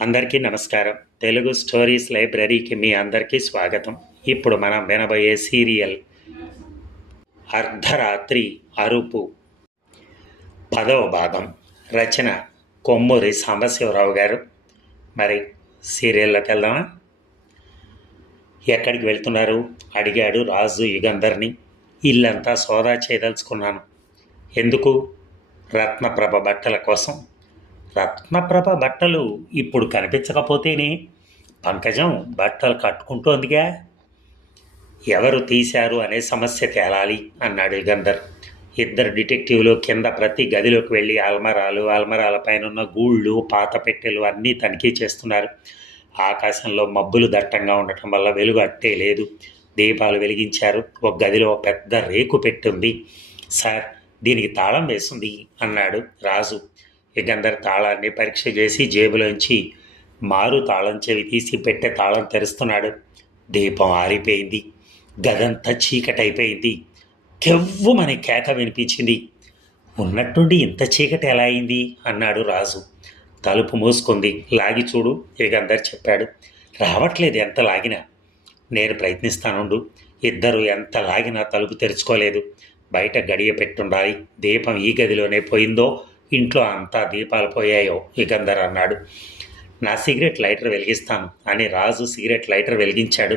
అందరికీ నమస్కారం. తెలుగు స్టోరీస్ లైబ్రరీకి మీ అందరికీ స్వాగతం. ఇప్పుడు మనం వినబోయే సీరియల్ అర్ధరాత్రి అరుపు. పదవ భాగం. రచన కొమ్మూరి సాంబశివరావు గారు. మరి సీరియల్లోకి వెళ్దామా? ఎక్కడికి వెళ్తున్నారు? అడిగాడు రాజు యుగంధర్ని. ఇల్లంతా సోదా చేయదలుచుకున్నాను. ఎందుకు? రత్నప్రభ బట్టల కోసం. రత్నప్రభ బట్టలు ఇప్పుడు కనిపించకపోతేనే పంకజం బట్టలు కట్టుకుంటోందిగా. ఎవరు తీశారు అనే సమస్య తేలాలి అన్నాడు యుగంధర్. ఇద్దరు డిటెక్టివ్లు కింద ప్రతి గదిలోకి వెళ్ళి అల్మరాలు అల్మరాల పైన ఉన్న గూళ్ళు పాత పెట్టెలు అన్నీ తనిఖీ చేస్తున్నారు. ఆకాశంలో మబ్బులు దట్టంగా ఉండటం వల్ల వెలుగు అట్టే లేదు. దీపాలు వెలిగించారు. ఒక గదిలో పెద్ద రేకు పెట్టుంది. సార్ దీనికి తాళం వేస్తుంది అన్నాడు రాజు. యుగంధర్ తాళాన్ని పరీక్ష చేసి జేబులోంచి మారు తాళం చెవి తీసి పెట్టే తాళం తెరుస్తున్నాడు. దీపం ఆరిపోయింది. గదంతా చీకటైపోయింది. కెవ్వుమని కేక వినిపించింది. ఉన్నట్టుండి ఇంత చీకటి ఎలా అయింది? అన్నాడు రాజు. తలుపు మూసుకుంది. లాగి చూడు యుగంధర్ చెప్పాడు. రావట్లేదు ఎంత లాగినా. నేను ప్రయత్నిస్తానుండు. ఇద్దరు ఎంత లాగినా తలుపు తెరుచుకోలేదు. బయట గడియ పెట్టుండాలి. దీపం ఈ గదిలోనే పోయిందో ఇంట్లో అంతా దీపాలు పోయాయో యుగంధర్ అన్నాడు. నా సిగరెట్ లైటర్ వెలిగిస్తాను అని రాజు సిగరెట్ లైటర్ వెలిగించాడు.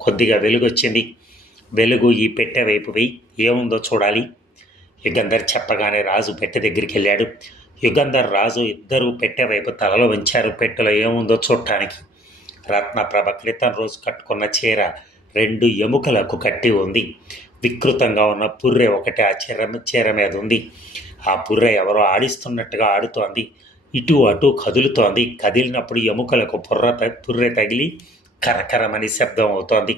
కొద్దిగా వెలుగొచ్చింది. వెలుగు ఈ పెట్టె వైపు వెయ్యి ఏముందో చూడాలి. యుగంధర్ చెప్పగానే రాజు పెట్టె దగ్గరికి వెళ్ళాడు. యుగంధర్ రాజు ఇద్దరూ పెట్టె వైపు తలలో ఉంచారు పెట్టెలో ఏముందో చూడటానికి. రత్నప్రభ క్రితం రోజు కట్టుకున్న చీర రెండు ఎముకలకు కట్టి ఉంది. వికృతంగా ఉన్న పుర్రె ఒకటి ఆ చీర చీర మీద ఉంది. ఆ బుర్ర ఎవరో ఆడిస్తున్నట్టుగా ఆడుతోంది. ఇటు అటు కదులుతోంది. కదిలినప్పుడు ఎముకలకు బుర్ర బుర్రె తగిలి కరకరమని శబ్దం అవుతోంది.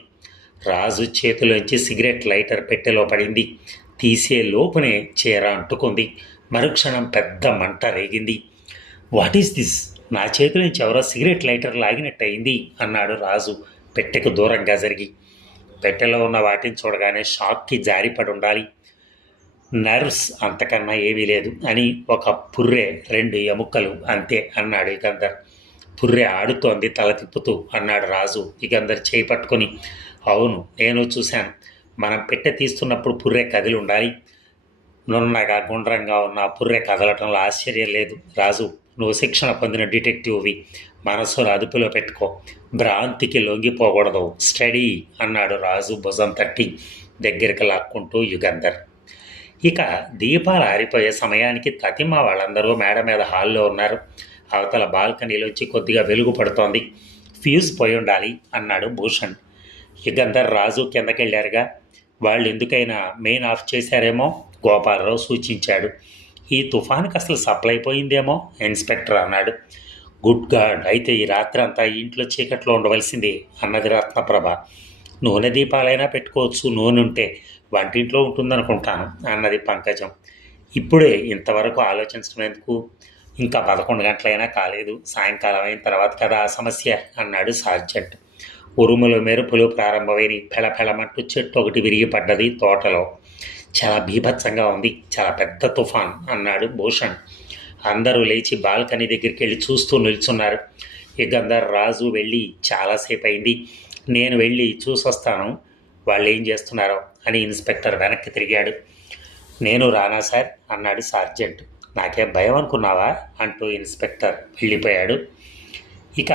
రాజు చేతిలోంచి సిగరెట్ లైటర్ పెట్టెలో పడింది. తీసే లోపునే చీర అంటుకుంది. మరుక్షణం పెద్ద మంట రేగింది. What is this? నా చేతి నుంచి ఎవరో సిగరెట్ లైటర్ లాగినట్టు అయింది అన్నాడు రాజు పెట్టెకు దూరంగా జరిగి. పెట్టెలో ఉన్న వాటిని చూడగానే షాక్కి జారిపడి ఉండాలి. నర్వ్స్ అంతకన్నా ఏమీ లేదు అని ఒక పుర్రె రెండు ఎముకలు అంతే అన్నాడు ఇకందర్ పుర్రె ఆడుతోంది తల తిప్పుతూ అన్నాడు రాజు. ఇకందర్ చేయి పట్టుకొని అవును నేను చూశాను. మనం పెట్టె తీస్తున్నప్పుడు పుర్రె కదిలి ఉండాలి. నున్నగా గుండ్రంగా ఉన్న పుర్రె కదలటంలో ఆశ్చర్యం లేదు. రాజు నువ్వు శిక్షణ పొందిన డిటెక్టివ్వి మనసును అదుపులో పెట్టుకో. భ్రాంతికి లొంగిపోకూడదు. స్టడీ అన్నాడు రాజు భుజం తట్టి దగ్గరికి లాక్కుంటూ యుగంధర్ ఇక దీపాలు ఆరిపోయే సమయానికి తతిమ వాళ్ళందరూ మేడ మీద హాల్లో ఉన్నారు. అవతల బాల్కనీలోంచి కొద్దిగా వెలుగు పడుతోంది. ఫ్యూజ్ పోయి ఉండాలి అన్నాడు భూషణ్. యుగంధర్ రాజు కిందకెళ్ళారుగా. వాళ్ళు ఎందుకైనా మెయిన్ ఆఫ్ చేశారేమో గోపాలరావు సూచించాడు. ఈ తుఫాన్కి అసలు సప్లై పోయిందేమో ఇన్స్పెక్టర్ అన్నాడు. గుడ్ గాడ్ అయితే ఈ రాత్రి అంతా ఇంట్లో చీకట్లో ఉండవలసింది అన్నది రత్నప్రభ. నూనె దీపాలైనా పెట్టుకోవచ్చు నూనె ఉంటే వంటింట్లో ఉంటుందనుకుంటాను అన్నది పంకజం. ఇప్పుడే ఇంతవరకు ఆలోచించడమేందుకు ఇంకా పదకొండు గంటలైనా కాలేదు సాయంకాలం అయిన తర్వాత కదా ఆ సమస్య అన్నాడు సార్జెంట్. ఉరుములు మెరుపులు ప్రారంభమైన ఫెళఫెళమంటూ చెట్టు ఒకటి విరిగి పడ్డది తోటలో. చాలా బీభత్సంగా ఉంది చాలా పెద్ద తుఫాన్ అన్నాడు భూషణ్. అందరూ లేచి బాల్కనీ దగ్గరికి వెళ్ళి చూస్తూ నిల్చున్నారు. యుగంధర్ రాజు వెళ్ళి చాలాసేపు అయింది నేను వెళ్ళి చూసొస్తాను వాళ్ళు ఏం చేస్తున్నారో? అని ఇన్స్పెక్టర్ వెనక్కి తిరిగాడు. నేను రానా సార్ అన్నాడు సార్జెంట్. నాకేం భయం అనుకున్నావా? అంటూ ఇన్స్పెక్టర్ వెళ్ళిపోయాడు. ఇక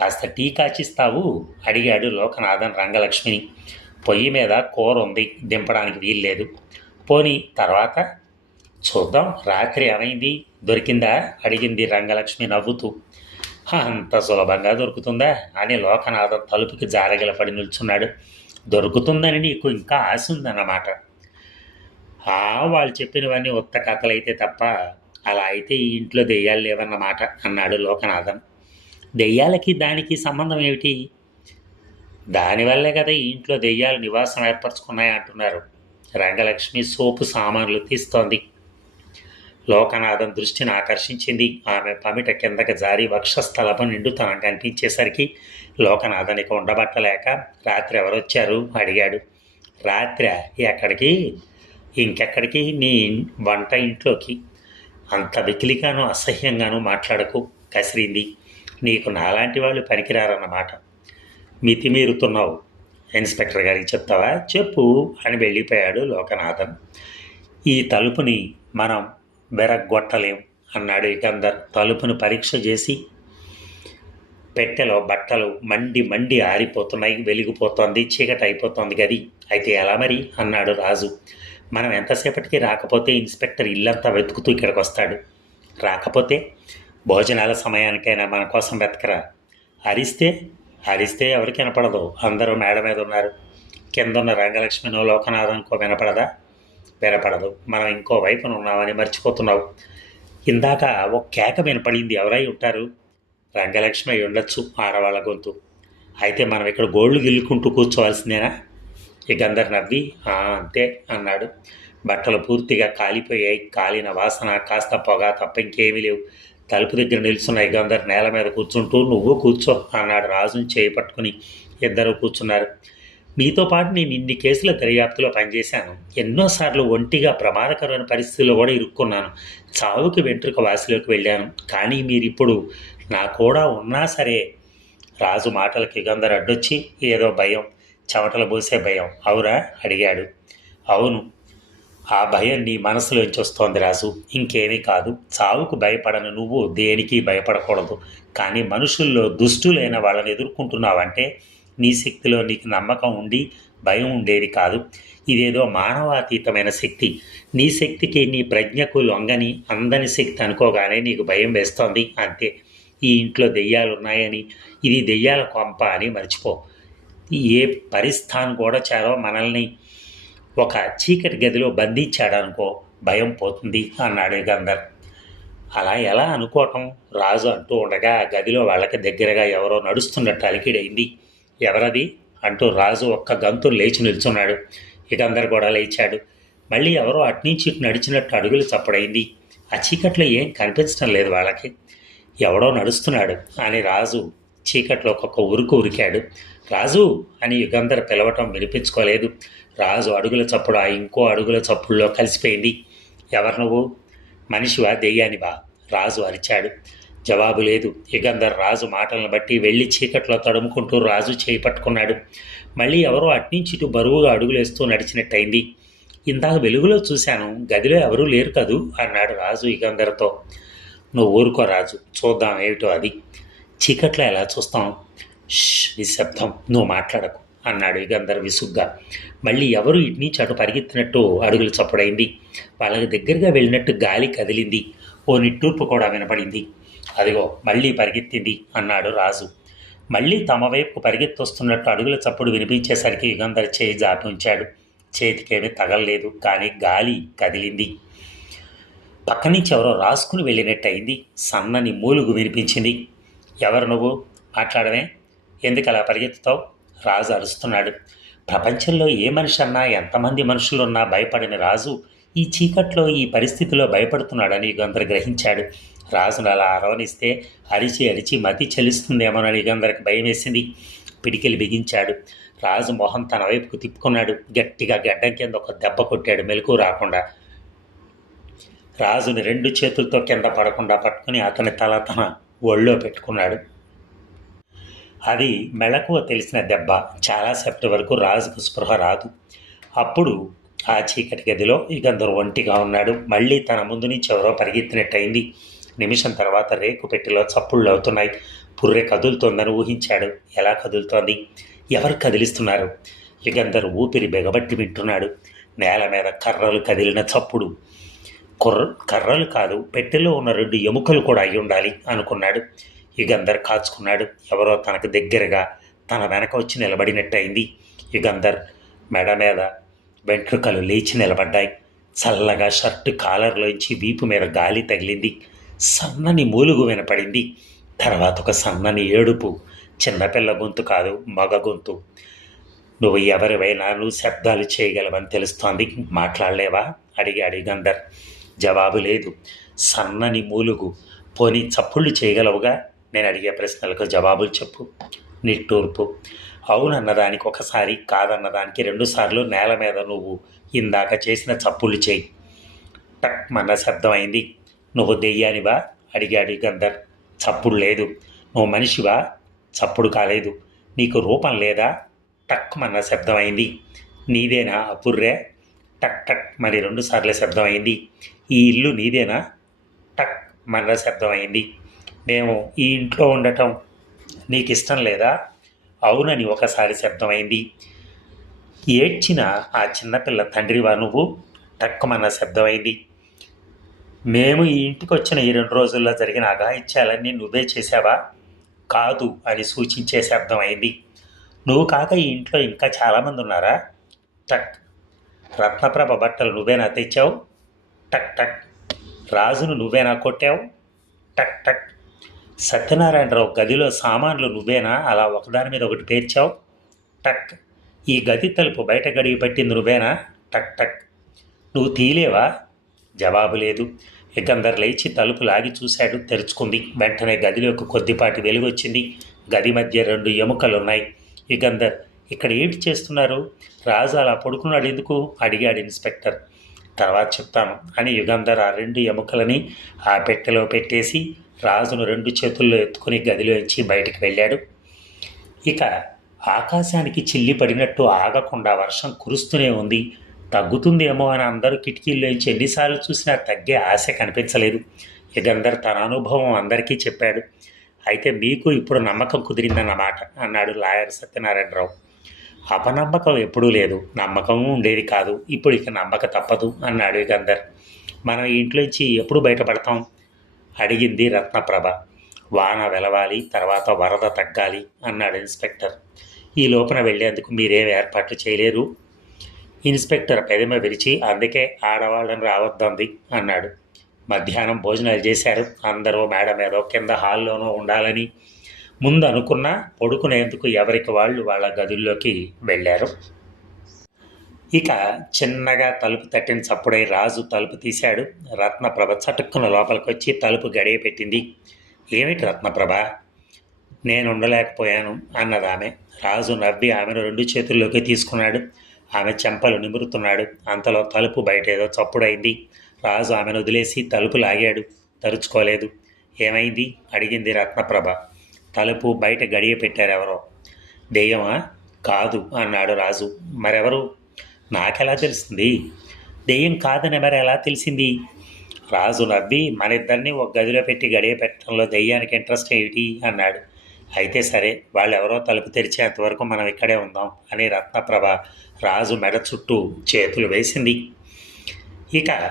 కాస్త టీ కాచిస్తావు అడిగాడు లోకనాథన్ రంగలక్ష్మిని. పొయ్యి మీద కూర ఉంది దింపడానికి వీల్లేదు. పోనీ తర్వాత? చూద్దాం రాత్రి ఏమైంది? దొరికిందా? అడిగింది రంగలక్ష్మి నవ్వుతూ. అంత సులభంగా దొరుకుతుందా? అని లోకనాథం తలుపుకి జారగిలపడి నిల్చున్నాడు. దొరుకుతుందని నీకు ఇంకా ఆశ ఉందన్నమాట వాళ్ళు చెప్పినవన్నీ ఉత్త కథలైతే తప్ప అలా అయితే ఈ ఇంట్లో దెయ్యాలు లేవన్నమాట అన్నాడు లోకనాథం. దెయ్యాలకి దానికి సంబంధం ఏమిటి? దానివల్లే కదా ఈ ఇంట్లో దెయ్యాలు నివాసం ఏర్పరచుకున్నాయి అంటున్నారు రంగలక్ష్మి సోపు సామాన్లు తీస్తోంది. లోకనాథం దృష్టిని ఆకర్షించింది. ఆమె పమిట కిందకి జారి వక్షస్థలము నిండుతనం కనిపించేసరికి లోకనాథనికి ఉండబట్టలేక రాత్రి ఎవరొచ్చారు అడిగాడు. రాత్రి ఎక్కడికి? ఇంకెక్కడికి? నీ వంట ఇంట్లోకి. అంత వెకిలిగాను అసహ్యంగాను మాట్లాడకు కసిరింది. నీకు నాలాంటి వాళ్ళు పనికిరారన్నమాట. మితిమీరుతున్నావు. ఇన్స్పెక్టర్ గారికి చెప్తావా? చెప్పు అని వెళ్ళిపోయాడు లోకనాథన్ ఈ తలుపుని మనం బెరగొట్టలేం అన్నాడు ఇకందర్. తలుపును పరీక్ష చేసి పెట్టెలో బట్టలు మండి మండి ఆరిపోతున్నాయి వెలిగిపోతోంది చీకటి అయిపోతోంది గది. అయితే ఎలా మరి? అన్నాడు రాజు. మనం ఎంతసేపటికి రాకపోతే ఇన్స్పెక్టర్ ఇల్లంతా వెతుకుతూ ఇక్కడికి వస్తాడు రాకపోతే భోజనాల సమయానికైనా మన కోసం వెతకరా? అరిస్తే? అరిస్తే ఎవరికి వినపడదు. అందరూ మేడ మీద ఉన్నారు. కింద ఉన్న రంగలక్ష్మినో లోకనాథంకో వినపడదా? వినపడదు మనం ఇంకో వైపున ఉన్నామని మర్చిపోతున్నావు. ఇందాక ఒక కేక వినపడింది. ఎవరై ఉంటారు? రంగలక్ష్మి అయి ఉండొచ్చు ఆడవాళ్ళ గొంతు. అయితే మనం ఇక్కడ గోళ్ళు గిల్లుకుంటూ కూర్చోవాల్సిందేనా? ఇక అందరు నవ్వి అంతే అన్నాడు. బట్టలు పూర్తిగా కాలిపోయాయి. కాలిన వాసన కాస్త పొగ తప్ప ఇంకేమీ లేవు. తలుపు దగ్గర నిల్చున్న ఇగందరు నేల మీద కూర్చుంటూ నువ్వు కూర్చో అన్నాడు రాజుని చేయి పట్టుకుని. ఇద్దరు కూర్చున్నారు. మీతో పాటు నేను ఇన్ని కేసుల దర్యాప్తులో పనిచేశాను. ఎన్నోసార్లు ఒంటిగా ప్రమాదకరమైన పరిస్థితుల్లో కూడా ఇరుక్కున్నాను. చావుకి వెంట్రుక వాసిలోకి వెళ్ళాను. కానీ మీరు ఇప్పుడు నా కూడా ఉన్నా సరే రాజు మాటలకి గందరు అడ్డొచ్చి ఏదో భయం చెమటలు పోసే భయం. అవురా? అడిగాడు. అవును. ఆ భయం నీ మనసులోంచి వస్తోంది రాజు. ఇంకేమీ కాదు. చావుకు భయపడను నువ్వు దేనికి భయపడకూడదు. కానీ మనుషుల్లో దుష్టులైన వాళ్ళని ఎదుర్కొంటున్నావంటే నీ శక్తిలో నీకు నమ్మకం ఉండి భయం ఉండేది కాదు. ఇదేదో మానవాతీతమైన శక్తి. నీ శక్తికి నీ ప్రజ్ఞకు లొంగని అందని శక్తి అనుకోగానే నీకు భయం వేస్తోంది అంతే ఈ ఇంట్లో దెయ్యాలు ఉన్నాయని ఇది దెయ్యాల కొంప అని మర్చిపో. ఏ పరిస్థాన్ కూడా చారో మనల్ని ఒక చీకటి గదిలో బంధించాడనుకో భయం పోతుంది అన్నాడు గంధర్. అలా ఎలా అనుకోవటం? రాజు అంటూ ఉండగా గదిలో వాళ్ళకి దగ్గరగా ఎవరో నడుస్తున్నట్టు అలికిడైంది. ఎవరది అంటూ రాజు ఒక్క గంతు లేచి నిల్చున్నాడు. ఇకందరు కూడా లేచాడు మళ్ళీ ఎవరో అట్నుంచి ఇటు నడిచినట్టు అడుగులు చప్పుడైంది. ఆ చీకట్లో ఏం కనిపించడం లేదు వాళ్ళకి. ఎవడో నడుస్తున్నాడు అని రాజు చీకట్లో ఒక్కొక్క ఉరుకు ఉరికాడు. రాజు అని యుగంధర్ పిలవటం వినిపించుకోలేదు. రాజు అడుగుల చప్పుడు ఆ ఇంకో అడుగుల చప్పుల్లో కలిసిపోయింది. ఎవరు నువ్వు? మనిషివా దెయ్యానివా? రాజు అరిచాడు. జవాబు లేదు. యుగంధర్ రాజు మాటలను బట్టి వెళ్ళి చీకట్లో తడుముకుంటూ రాజు చేయి పట్టుకున్నాడు. మళ్ళీ ఎవరో అట్నుంచి ఇటు బరువుగా అడుగులేస్తూ నడిచినట్టయింది. ఇందాక వెలుగులో చూశాను గదిలో ఎవరూ లేరు కదూ? అన్నాడు రాజు యుగంధర్తో నువ్వు ఊరుకో రాజు చూద్దాం ఏమిటో అది. చీకట్లో ఎలా చూస్తాం? నిశ్శబ్దం నువ్వు మాట్లాడకు అన్నాడు యుగంధర్ విసుగ్గా. మళ్ళీ ఎవరు ఇటు నుంచి అటు పరిగెత్తినట్టు అడుగులు చప్పుడైంది వాళ్ళకి దగ్గరగా వెళ్ళినట్టు గాలి కదిలింది. ఓ నిట్టూర్పు కూడా వినపడింది. అదిగో మళ్ళీ పరిగెత్తింది అన్నాడు రాజు. మళ్ళీ తమ వైపు పరిగెత్తొస్తున్నట్టు అడుగుల చప్పుడు వినిపించేసరికి యుగంధర్ చేయి జాపి ఉంచాడు. చేతికేమీ తగలలేదు కానీ గాలి కదిలింది. పక్క నుంచి ఎవరో రాసుకుని వెళ్ళినట్టు అయింది సన్నని మూలుగు వినిపించింది. ఎవరు నువ్వు? మాట్లాడమే. ఎందుకు అలా పరిగెత్తుతావు? రాజు అరుస్తున్నాడు. ప్రపంచంలో ఏ మనిషి అన్నా ఎంతమంది మనుషులున్నా భయపడిన రాజు ఈ చీకట్లో ఈ పరిస్థితిలో భయపడుతున్నాడని యుగంధర్ గ్రహించాడు. రాజును అలా అరవనిస్తే అరిచి అరిచి మతి చెల్లిస్తుందేమోనని యుగంధర్కి భయం వేసింది. పిడికిలు బిగించాడు. రాజు మొహం తన వైపుకు తిప్పుకున్నాడు. గట్టిగా గడ్డం కింద ఒక దెబ్బ కొట్టాడు. మెలకు రాకుండా. రాజుని రెండు చేతులతో కింద పడకుండా పట్టుకుని అతని తల తన ఒళ్ళో పెట్టుకున్నాడు. అది మెళకువ తెలిసిన దెబ్బ. చాలాసేపటి వరకు రాజుకు స్పృహ రాదు. అప్పుడు ఆ చీకటి గదిలో ఇకందరు ఒంటిగా ఉన్నాడు. మళ్ళీ తన ముందు నుంచి ఎవరో పరిగెత్తినట్టయింది. నిమిషం తర్వాత రేకు పెట్టెలో చప్పుళ్ళు అవుతున్నాయి. పుర్రె కదులుతోందని ఊహించాడు. ఎలా కదులుతోంది? ఎవరు కదిలిస్తున్నారు? యుగంధర్ ఊపిరి బెగబట్టి వింటున్నాడు. నేల మీద కర్రలు కదిలిన చప్పుడు. కుర్ర కర్రలు కాదు పెట్టెలో ఉన్న రెండు ఎముకలు కూడా అయి ఉండాలి అనుకున్నాడు. యుగంధర్ కాచుకున్నాడు. ఎవరో తనకు దగ్గరగా తన వెనక వచ్చి నిలబడినట్టయింది. యుగంధర్ మెడ మీద వెంట్రుకలు లేచి నిలబడ్డాయి. చల్లగా షర్టు కాలర్లోంచి వీపు మీద గాలి తగిలింది. సన్నని మూలుగు వినపడింది. తర్వాత ఒక సన్నని ఏడుపు. చిన్నపిల్ల గొంతు కాదు మగ గొంతు. నువ్వు ఎవరివైనా నువ్వు శబ్దాలు చేయగలవని తెలుస్తోంది. మాట్లాడలేవా? అడిగాడు యుగంధర్ జవాబు లేదు. సన్నని మూలుగు. పోనీ చప్పుళ్ళు చేయగలవుగా? నేను అడిగే ప్రశ్నలకు జవాబులు చెప్పు. నిట్టూర్పు. అవునన్నదానికి ఒకసారి కాదన్నదానికి రెండుసార్లు నేల మీద నువ్వు ఇందాక చేసిన చప్పుళ్ళు చేయి. టక్ మన శబ్దం అయింది. నువ్వు దెయ్యానివా అడిగాడు గంధర్. చప్పుడు లేదు. నువ్వు మనిషివా చప్పుడు కాలేదు. నీకు రూపం లేదా? టక్మన్న శబ్దమైంది. నీదేనా అపుర్రే? టక్ టక్ మరి రెండుసార్లు శబ్దమైంది. శబ్దం అయింది ఈ ఇల్లు నీదేనా? టక్ మన్న శబ్దమైంది. మేము ఈ ఇంట్లో ఉండటం నీకు ఇష్టం లేదా? అవునని ఒకసారి శబ్దమైంది. ఏడ్చిన ఆ చిన్నపిల్ల తండ్రివా నువ్వు? టక్కుమన్న శబ్దమైంది. మేము ఈ ఇంటికి వచ్చిన ఈ రెండు రోజుల్లో జరిగిన అఘాయిత్యాలన్నీ నువ్వే చేశావా? కాదు అని సూచించే శబ్దం అయింది. నువ్వు కాక ఈ ఇంట్లో ఇంకా చాలామంది ఉన్నారా టక్. రత్నప్రభ బట్టలు నువ్వేనా తెచ్చావు? టక్ టక్. రాజును నువ్వేనా కొట్టావు? టక్ టక్. సత్యనారాయణరావు గదిలో సామాన్లు నువ్వేనా? అలా ఒకదాని మీద ఒకటి పేర్చావు? టక్. ఈ గది తలుపు బయట గడిగి పట్టింది నువ్వేనా? టక్ టక్. నువ్వు తీలేవా జవాబు లేదు. ఇకందరు లేచి తలుపు లాగి చూశాడు తెరుచుకుంది. వెంటనే గదిలోకి కొద్దిపాటి వెలుగొచ్చింది. గది మధ్య రెండు ఎముకలు ఉన్నాయి ఇకందర్ ఇక్కడ ఏంటి చేస్తున్నారు? రాజు అలా పడుకున్నాడు ఎందుకు? అడిగాడు ఇన్స్పెక్టర్. తర్వాత చెప్తాను అని యుగంధర్ ఆ రెండు ఎముకలని ఆ పెట్టెలో పెట్టేసి రాజును రెండు చేతుల్లో ఎత్తుకుని గదిలోంచి బయటికి వెళ్ళాడు. ఇక ఆకాశానికి చిల్లి పడినట్టు ఆగకుండా వర్షం కురుస్తూనే ఉంది. తగ్గుతుందేమో అని అందరూ కిటికీల్లోంచి ఎన్నిసార్లు చూసినా తగ్గే ఆశ కనిపించలేదు. ఇదందరు తన అనుభవం అందరికీ చెప్పాడు. అయితే మీకు ఇప్పుడు నమ్మకం కుదిరిందన్నమాట అన్నాడు లాయర్ సత్యనారాయణరావు. అపనమ్మకం ఎప్పుడూ లేదు. నమ్మకం ఉండేది కాదు. ఇప్పుడు ఇక నమ్మక తప్పదు అన్నాడు ఇకందర్ మనం ఇంట్లోంచి ఎప్పుడు బయటపడతాం? అడిగింది రత్నప్రభ. వాన వెలవాలి తర్వాత వరద తగ్గాలి అన్నాడు ఇన్స్పెక్టర్. ఈ లోపల వెళ్ళేందుకు మీరేం ఏర్పాట్లు చేయలేరు? ఇన్స్పెక్టర్ పెదమ విరిచి అందుకే ఆడవాళ్ళని రావద్దంది అన్నాడు. మధ్యాహ్నం భోజనాలు చేశారు. అందరూ మేడ మీద కింద హాల్లోనూ ఉండాలని ముందు అనుకున్న పడుకునేందుకు ఎవరికి వాళ్ళు వాళ్ళ గదుల్లోకి వెళ్ళారు. ఇక చిన్నగా తలుపు తట్టిన చప్పుడై రాజు తలుపు తీశాడు. రత్నప్రభ చటుక్కున లోపలికి వచ్చి తలుపు గడియ పెట్టింది. ఏమిటి రత్నప్రభ? నేను ఉండలేకపోయాను అన్నదామె. ఆమె రాజు నవ్వి ఆమెను రెండు చేతుల్లోకి తీసుకున్నాడు. ఆమె చెంపలు నిమురుతున్నాడు. అంతలో తలుపు బయట ఏదో చప్పుడైంది. రాజు ఆమెను వదిలేసి తలుపు లాగాడు. తరుచుకోలేదు. ఏమైంది? అడిగింది రత్నప్రభ. తలుపు బయట గడియ పెట్టారెవరో. దెయ్యమా కాదు అన్నాడు రాజు. మరెవరు? నాకెలా తెలిసింది దెయ్యం కాదని మరి ఎలా తెలిసింది? రాజు నవ్వి మన ఇద్దరిని ఒక గదిలో పెట్టి గడియ పెట్టడంలో దెయ్యానికి ఇంట్రెస్ట్ ఏమిటి? అన్నాడు. అయితే సరే వాళ్ళెవరో తలుపు తెరిచేంతవరకు మనం ఇక్కడే ఉందాం అని రత్నప్రభ రాజు మెడ చుట్టూ చేతులు వేసింది. ఇక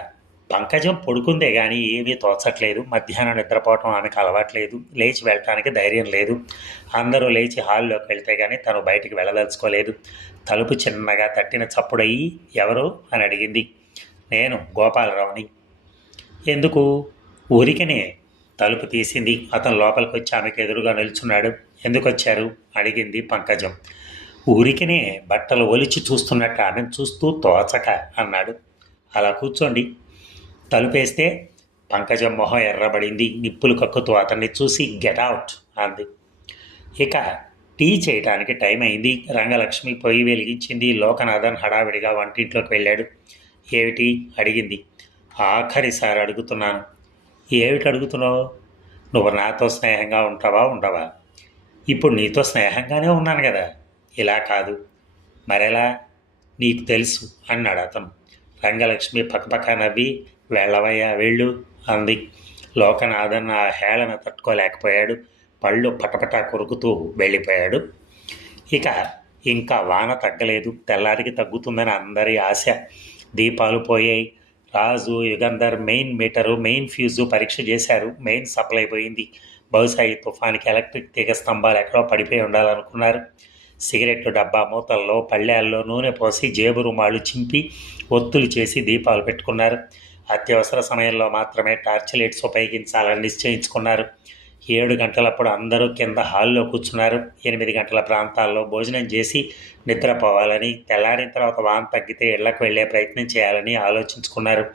పంకజం పడుకుందే కానీ ఏమీ తోచట్లేదు. మధ్యాహ్నం నిద్రపోవటం ఆమెకు అలవాట్లేదు. లేచి వెళ్ళటానికి ధైర్యం లేదు. అందరూ లేచి హాల్లోకి వెళ్తే కానీ తను బయటికి వెళ్ళదలుచుకోలేదు. తలుపు చిన్నగా తట్టిన చప్పుడయ్యి ఎవరు? అని అడిగింది. నేను గోపాలరావుని. ఎందుకు? ఊరికనే తలుపు తీసింది. అతను లోపలికి వచ్చి ఆమెకు ఎదురుగా నిల్చున్నాడు. ఎందుకు వచ్చారు అడిగింది పంకజం. ఊరికినే బట్టలు ఒలిచి చూస్తున్నట్టు ఆమెను చూస్తూ తోచక అన్నాడు. అలా కూర్చోండి. తలుపేస్తే పంకజం మొహం ఎర్రబడింది. నిప్పులు కక్కుతూ అతన్ని చూసి గెట్ అవుట్ అంది. ఇక టీ చేయటానికి టైం అయింది. రంగలక్ష్మి పొయ్యి వెలిగించింది. లోకనాథన్ హడావిడిగా వంటింట్లోకి వెళ్ళాడు. ఏమిటి? అడిగింది. ఆఖరిసారి అడుగుతున్నాను. ఏమిటి అడుగుతున్నావు? నువ్వు నాతో స్నేహంగా ఉంటావా? ఉండవా? ఇప్పుడు నీతో స్నేహంగానే ఉన్నాను కదా. ఇలా కాదు. మరెలా? నీకు తెలుసు అన్నాడు అతను. రంగలక్ష్మి పక్కపక్క నవ్వి వెళ్ళవయ్యా వెళ్ళు అంది. లోకనాథన్ ఆ హేళన తట్టుకోలేకపోయాడు. పళ్ళు పటపట కొరుకుతూ వెళ్ళిపోయాడు. ఇక ఇంకా వాన తగ్గలేదు. తెల్లారికి తగ్గుతుందని అందరి ఆశ. దీపాలు పోయాయి. Raju Yugandhar main metre main fuse పరీక్ష చేశారు. మెయిన్ సప్లై పోయింది. బహుశా ఈ తుఫానికి ఎలక్ట్రిక్ తీగ స్తంభాలు ఎక్కడో పడిపోయి ఉండాలనుకున్నారు. సిగరెట్లు డబ్బా మూతల్లో పళ్ళాల్లో నూనె పోసి జేబు రుమాళ్ళు చింపి ఒత్తులు చేసి దీపాలు పెట్టుకున్నారు. అత్యవసర సమయంలో మాత్రమే టార్చ్ లైట్స్ ఉపయోగించాలని నిశ్చయించుకున్నారు. ఏడు గంటలప్పుడు అందరూ కింద హాల్లో కూర్చున్నారు. ఎనిమిది గంటల ప్రాంతాల్లో భోజనం చేసి నిద్రపోవాలని తెల్లారిన తర్వాత వాన తగ్గితే ఇళ్ళకు వెళ్ళే ప్రయత్నం చేయాలని ఆలోచించుకున్నారు.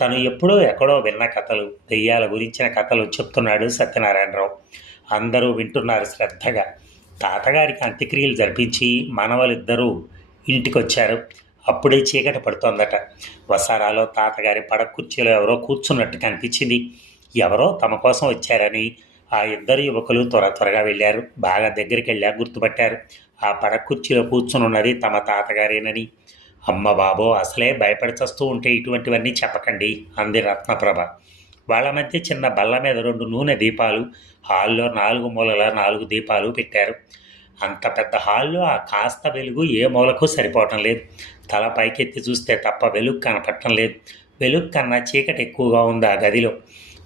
తను ఎప్పుడో ఎక్కడో విన్న కథలు దెయ్యాల గురించిన కథలు చెప్తున్నాడు సత్యనారాయణరావు. అందరూ వింటున్నారు శ్రద్ధగా. తాతగారికి అంత్యక్రియలు జరిపించి మనవలిద్దరూ ఇంటికొచ్చారు. అప్పుడే చీకటి పడుతోందట. వసారాలో తాతగారి పడ కుర్చీలో ఎవరో కూర్చున్నట్టు కనిపించింది. ఎవరో తమ కోసం వచ్చారని ఆ ఇద్దరు యువకులు త్వర త్వరగా వెళ్ళారు. బాగా దగ్గరికి వెళ్ళా గుర్తుపట్టారు. ఆ పడకుర్చీలో కూర్చునున్నది తమ తాతగారేనని. అమ్మ బాబో అసలే భయపడిచస్తూ ఉంటే ఇటువంటివన్నీ చెప్పకండి అంది రత్నప్రభ. వాళ్ళ మధ్య చిన్న బల్ల మీద రెండు నూనె దీపాలు హాల్లో నాలుగు మూలల నాలుగు దీపాలు పెట్టారు. అంత పెద్ద హాల్లో ఆ కాస్త వెలుగు ఏ మూలకు సరిపోవటం లేదు. తల పైకెత్తి చూస్తే తప్ప వెలుగు కనపడటం లేదు. వెలుగు కన్నా చీకటి ఎక్కువగా ఉంది ఆ గదిలో.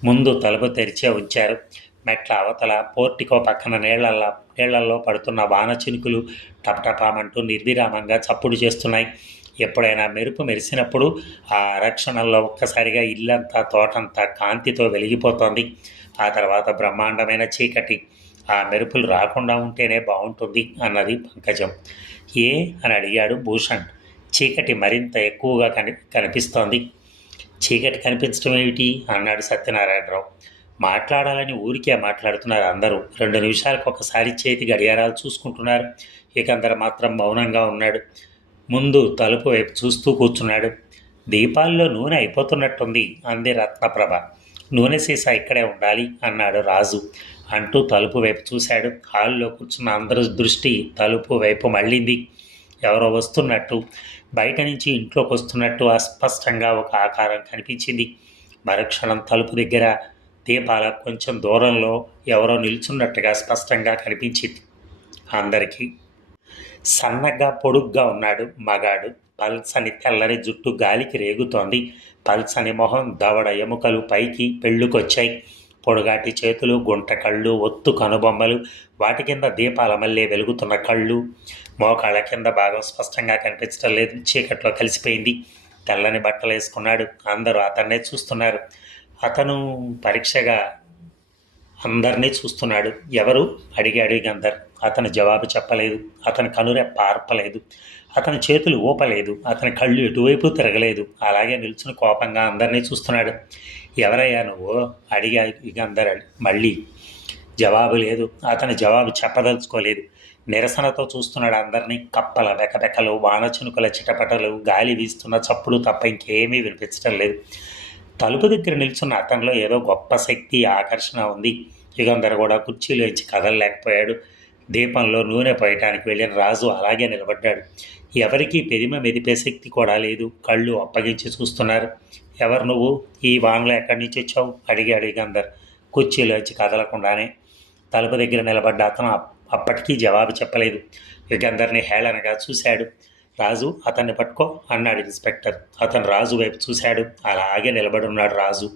ముందు తలుపు తెరిచే ఉంచారు. మెట్ల అవతల పోర్టికో పక్కన నీళ్ళల్లో నీళ్ళలో పడుతున్న వాన చినుకులు టపటపామంటూ నిర్విరామంగా చప్పుడు చేస్తున్నాయి. ఎప్పుడైనా మెరుపు మెరిసినప్పుడు ఆ రక్షణలో ఒక్కసారిగా ఇల్లంతా తోటంతా కాంతితో వెలిగిపోతోంది. ఆ తర్వాత బ్రహ్మాండమైన చీకటి. ఆ మెరుపులు రాకుండా ఉంటేనే బాగుంటుంది అన్నది పంకజం. ఏ? అని అడిగాడు భూషణ్. చీకటి మరింత ఎక్కువగా కని కనిపిస్తోంది. చీకటి కనిపించడం ఏమిటి? అన్నాడు సత్యనారాయణరావు. మాట్లాడాలని ఊరికే మాట్లాడుతున్నారు అందరూ. రెండు నిమిషాలకు ఒకసారి చేతి గడియారాలు చూసుకుంటున్నారు. ఇకందరు మాత్రం మౌనంగా ఉన్నాడు. ముందు తలుపు వైపు చూస్తూ కూర్చున్నాడు. దీపాల్లో నూనె అయిపోతున్నట్టుంది అంది రత్నప్రభ. నూనె సీసా ఇక్కడే ఉండాలి అన్నాడు రాజు. అంటూ తలుపు వైపు చూశాడు. హాల్లో కూర్చున్న అందరి దృష్టి తలుపు వైపు మళ్ళింది. ఎవరో వస్తున్నట్టు బయట నుంచి ఇంట్లోకి వస్తున్నట్టు అస్పష్టంగా ఒక ఆకారం కనిపించింది. మరుక్షణం తలుపు దగ్గర దీపాల కొంచెం దూరంలో ఎవరో నిల్చున్నట్టుగా స్పష్టంగా కనిపించింది. అందరికీ సన్నగా పొడుగ్గా ఉన్నాడు మగాడు. పల్సని తెల్లని జుట్టు గాలికి రేగుతోంది. పల్సని మొహం దవడ ఎముకలు పైకి పెళ్ళుకొచ్చాయి. పొడుగాటి చేతులు గుంట కళ్ళు ఒత్తు కనుబొమ్మలు వాటి కింద దీపాల మల్లే వెలుగుతున్న కళ్ళు. మోకాళ్ళ కింద భాగం స్పష్టంగా కనిపించడం లేదు. చీకట్లో కలిసిపోయింది. తెల్లని బట్టలు వేసుకున్నాడు. అందరూ అతన్నే చూస్తున్నారు. అతను పరీక్షగా అందరినీ చూస్తున్నాడు. ఎవరు? అడిగాడు గంధర్. అతను జవాబు చెప్పలేదు. అతని కనురె పార్పలేదు అతని చేతులు ఊపలేదు. అతని కళ్ళు ఎటువైపు తిరగలేదు. అలాగే నిల్చుని కోపంగా అందరినీ చూస్తున్నాడు. ఎవరయ్యా నువ్వు? అడిగా యుగంధర్ మళ్ళీ. జవాబు లేదు. అతని జవాబు చెప్పదలుచుకోలేదు. నిరసనతో చూస్తున్నాడు అందరినీ. కప్పల బెకబెకలు వానచునుకుల చిటపటలు గాలి వీస్తున్న చప్పుడు తప్ప ఇంకేమీ వినిపించడం లేదు. తలుపు దగ్గర నిల్చున్న అతనిలో ఏదో గొప్ప శక్తి ఆకర్షణ ఉంది. యుగంధర్ కూడా కుర్చీలోంచి కదలలేకపోయాడు. దీపంలో నూనె పోయటానికి వెళ్ళిన రాజు అలాగే నిలబడ్డాడు. ఎవరికీ పెరిమ మెదిపే శక్తి కూడా లేదు. కళ్ళు అప్పగించి చూస్తున్నారు. ఎవరు నువ్వు? ఈ వానలో ఎక్కడి నుంచి వచ్చావు? అడిగాడు యుగంధర్ కుర్చీలోంచి కదలకుండానే తలుపు దగ్గర నిలబడ్డ అతను అప్పటికీ జవాబు చెప్పలేదు. యుగంధర్ని హేళనగా చూశాడు. రాజు అతన్ని పట్టుకో అన్నాడు ఇన్స్పెక్టర్. అతను రాజు వైపు చూశాడు. అలాగే నిలబడి ఉన్నాడు రాజు.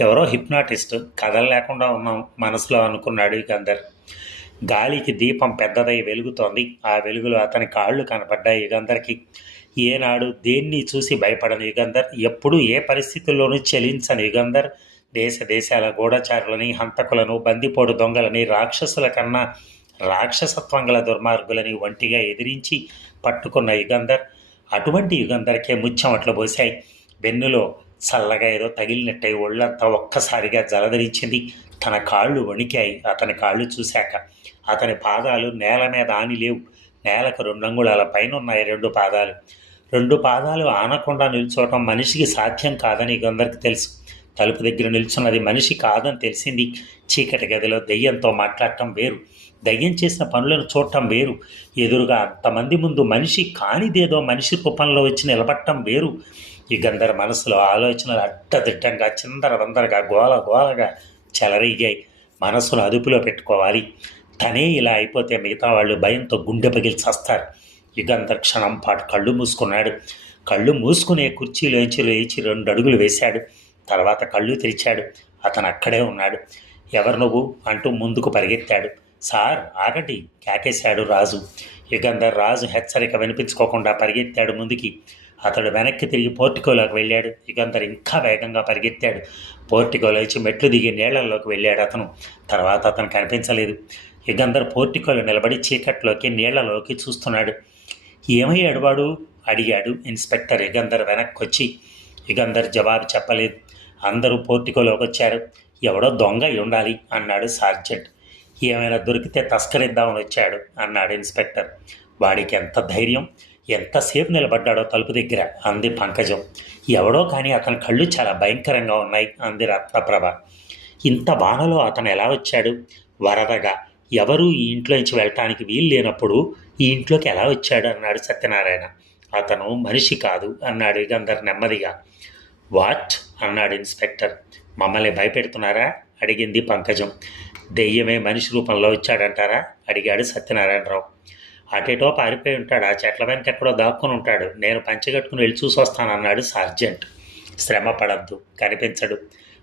ఎవరో హిప్నాటిస్ట్. కథలు లేకుండా ఉన్నాం మనసులో అనుకున్నాడు యుగంధర్ గాలికి దీపం పెద్దదై వెలుగుతోంది. ఆ వెలుగులో అతని కాళ్ళు కనపడ్డాయి యుగంధర్కి ఏనాడు దేన్ని చూసి భయపడని యుగంధర్? ఎప్పుడూ ఏ పరిస్థితుల్లోనూ చెలించని యుగంధర్. దేశ దేశాల గూఢచారులని హంతకులను బందిపోడు దొంగలని రాక్షసుల కన్నా రాక్షసత్వం గల దుర్మార్గులని ఒంటిగా ఎదిరించి పట్టుకున్న యుగంధర్ అటువంటి యుగంధర్కే ముచ్చమట్లు పోశాయి. వెన్నులో చల్లగా ఏదో తగిలినట్టయి ఒళ్ళంతా ఒక్కసారిగా జలధరించింది. తన కాళ్ళు వణికాయి. అతని కాళ్ళు చూశాక అతని పాదాలు నేల మీద ఆని లేవు నేలకు రెండు అంగుళాల పైన ఉన్నాయి రెండు పాదాలు. రెండు పాదాలు ఆనకుండా నిల్చోవటం మనిషికి సాధ్యం కాదని యుగంధర్కి తెలుసు. తలుపు దగ్గర నిల్చున్నది మనిషి కాదని తెలిసింది. చీకటి గదిలో దెయ్యంతో మాట్లాడటం వేరు. దయ్యం చేసిన పనులను చూడటం వేరు. ఎదురుగా అంతమంది ముందు మనిషి కానిదేదో మనిషి రూపంలో వచ్చి నిలబడటం వేరు. ఈ గందరి మనసులో ఆలోచనలు అడ్డదిడ్డంగా చిందరవందరగా గోల గోలగా చెలరిగాయి. మనసును అదుపులో పెట్టుకోవాలి. తనే ఇలా అయిపోతే మిగతా వాళ్ళు భయంతో గుండె పగిలి చస్తారు. యుగంధర్ క్షణం పాటు కళ్ళు మూసుకున్నాడు. కళ్ళు మూసుకునే కుర్చీలోంచి లేచి రెండు అడుగులు వేశాడు. తర్వాత కళ్ళు తెరిచాడు. అతను అక్కడే ఉన్నాడు. ఎవరు నువ్వు? అంటూ ముందుకు పరిగెత్తాడు. సార్ ఆగటి కేకేశాడు రాజు. యుగంధర్ రాజు హెచ్చరిక వినిపించుకోకుండా పరిగెత్తాడు ముందుకి. అతడు వెనక్కి తిరిగి పోర్టికోలోకి వెళ్ళాడు. యుగంధర్ ఇంకా వేగంగా పరిగెత్తాడు. పోర్టికోలోంచి మెట్లు దిగి నీళ్ళలోకి వెళ్ళాడు అతను. తర్వాత అతను కనిపించలేదు. యుగంధర్ పోర్టికోలో నిలబడి చీకట్లోకి నీళ్ళలోకి చూస్తున్నాడు. ఏమయ్యాడు వాడు అడిగాడు ఇన్స్పెక్టర్ యుగంధర్ వెనక్కి వచ్చి యుగంధర్ జవాబు చెప్పలేదు. అందరూ పోర్టికోలోకి వచ్చారు ఎవడో దొంగ ఉండాలి అన్నాడు సార్జెంట్. ఏమైనా దొరికితే తస్కరిద్దామని వచ్చాడు అన్నాడు ఇన్స్పెక్టర్. వాడికి ఎంత ధైర్యం? ఎంతసేపు నిలబడ్డాడో తలుపు దగ్గర? అంది పంకజం. ఎవడో కానీ అతని కళ్ళు చాలా భయంకరంగా ఉన్నాయి అంది రత్నప్రభ. ఇంత వానలో అతను ఎలా వచ్చాడు? వరదగా ఎవరూ ఈ ఇంట్లో నుంచి వెళ్ళటానికి వీలు లేనప్పుడు ఈ ఇంట్లోకి ఎలా వచ్చాడు అన్నాడు సత్యనారాయణ. అతను మనిషి కాదు అన్నాడు యుగంధర్ నెమ్మదిగా. వాట్? అన్నాడు ఇన్స్పెక్టర్. మమ్మల్ని భయపెడుతున్నారా? అడిగింది పంకజం. దెయ్యమే మనిషి రూపంలో వచ్చాడంటారా? అడిగాడు సత్యనారాయణరావు. అటేటో పారిపోయి ఉంటాడు. ఆ చెట్ల వెనక ఎక్కడో దాక్కుని ఉంటాడు. నేను పంచగట్టుకుని వెళ్ళి చూసి వస్తానన్నాడు సార్జెంట్. శ్రమ పడద్దు. కనిపించడు.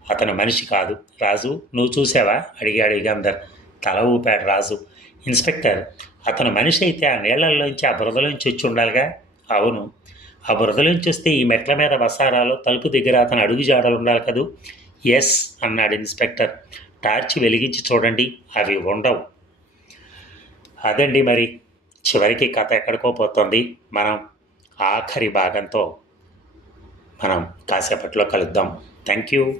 అతను మనిషి కాదు. రాజు నువ్వు చూసావా? అడిగాడు యుగంధర్ తల ఊపాడు రాజు. ఇన్స్పెక్టర్ అతను మనిషి అయితే ఆ నీళ్ళలోంచి ఆ బురదలోంచి వచ్చి ఉండాలిగా? అవును. ఆ బురదలోంచి వస్తే ఈ మెట్ల మీద వసారాలో తలుపు దగ్గర అతను అడుగు జాడలు ఉండాలి కదూ? ఎస్ అన్నాడు ఇన్స్పెక్టర్. టార్చ్ వెలిగించి చూడండి అవి ఉండవు. అదండి మరి. చివరికి కథ ఎక్కడికో పోతుంది. మనం ఆఖరి భాగంతో మనం కాసేపట్లో కలుద్దాం. Thank you.